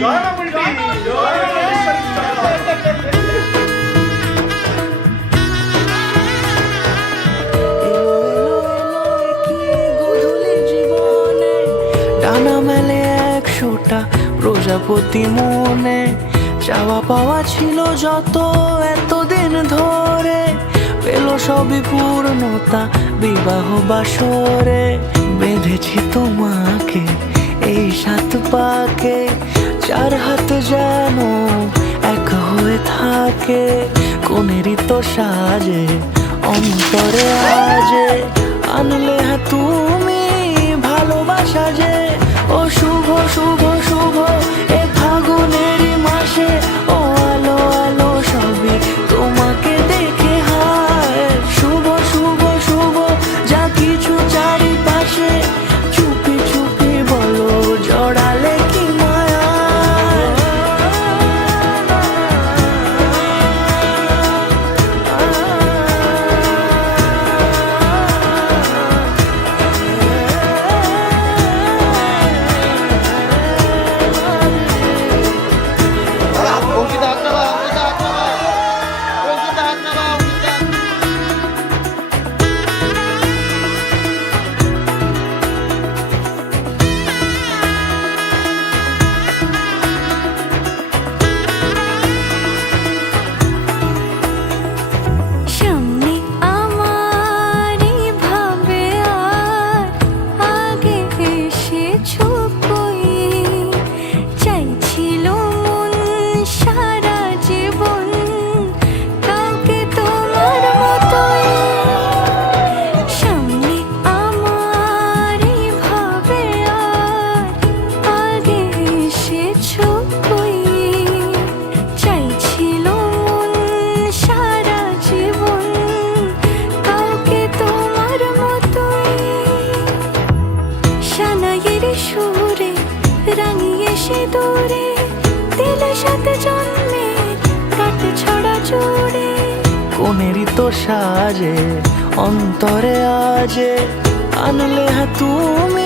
জয় মা বুলটি জয় ডানা মেলে 100টা প্রজাপতি মনে, চাওয়া পাওয়া ছিল যত এতদিন ধরে, পেল সবই পূর্ণতা বিবাহ বাসরে। বেঁধেছি তোমাকে এই 7 পাকে, 4 হাত যেন এক হয়ে থাকে। কোনেরই তো সাজে অন্তরে আজে, আনলে হ্যাঁ তুমি ভালোবাসা যে। ও শুভ শুভ শুভ এ ফাগুনেরই মাসে, ও আলো আলো সবই তোমাকে দেখে হায়। শুভ শুভ শুভ যা কিছু চারিপাশে, চুপি চুপি বলো জড়ালে কি মায়া। সুরে রাঙিয়ে সে দূরে দিলে 7 জন্মে কাট ছড়া জোড়ে। কোনেরই তো সাজে অন্তরে আজে, আনলে হ্যাঁ তুমি